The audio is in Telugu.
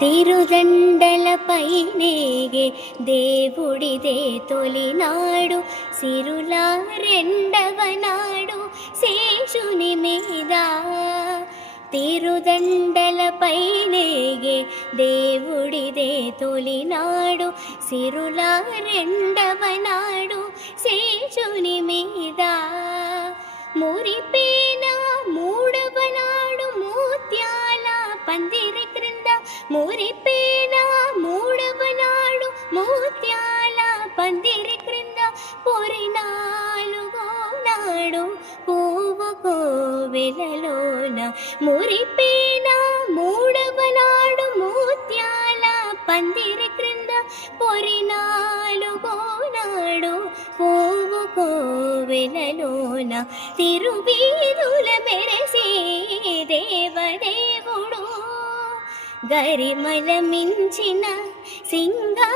తిరుదండలపైనేగే దేవుడిదే తొలినాడు, సిరుల రెండవ నాడు శేషుని మీద. తిరుదండలపైనేగే దేవుడిదే తొలినాడు, సిరుల రెండవ నాడు శేషుని మీద. మురిపేన మూడవ నాడు ముత్యాల పందిరి క్రింద, మురిపేన మూడవ నాడు ముత్యాల పందిరి క్రింద, పొరినాలుగో నాడు పువ్వు కోవెలలోన. మురిపేన మూడవ నాడు ముత్యాల పందిరి క్రింద, పొరినాలుగో నాడు పువ్వు కోవెలలోన. తిరువీధుల మెరసే దేవదేవుడు, గరిమల మించిన సింగార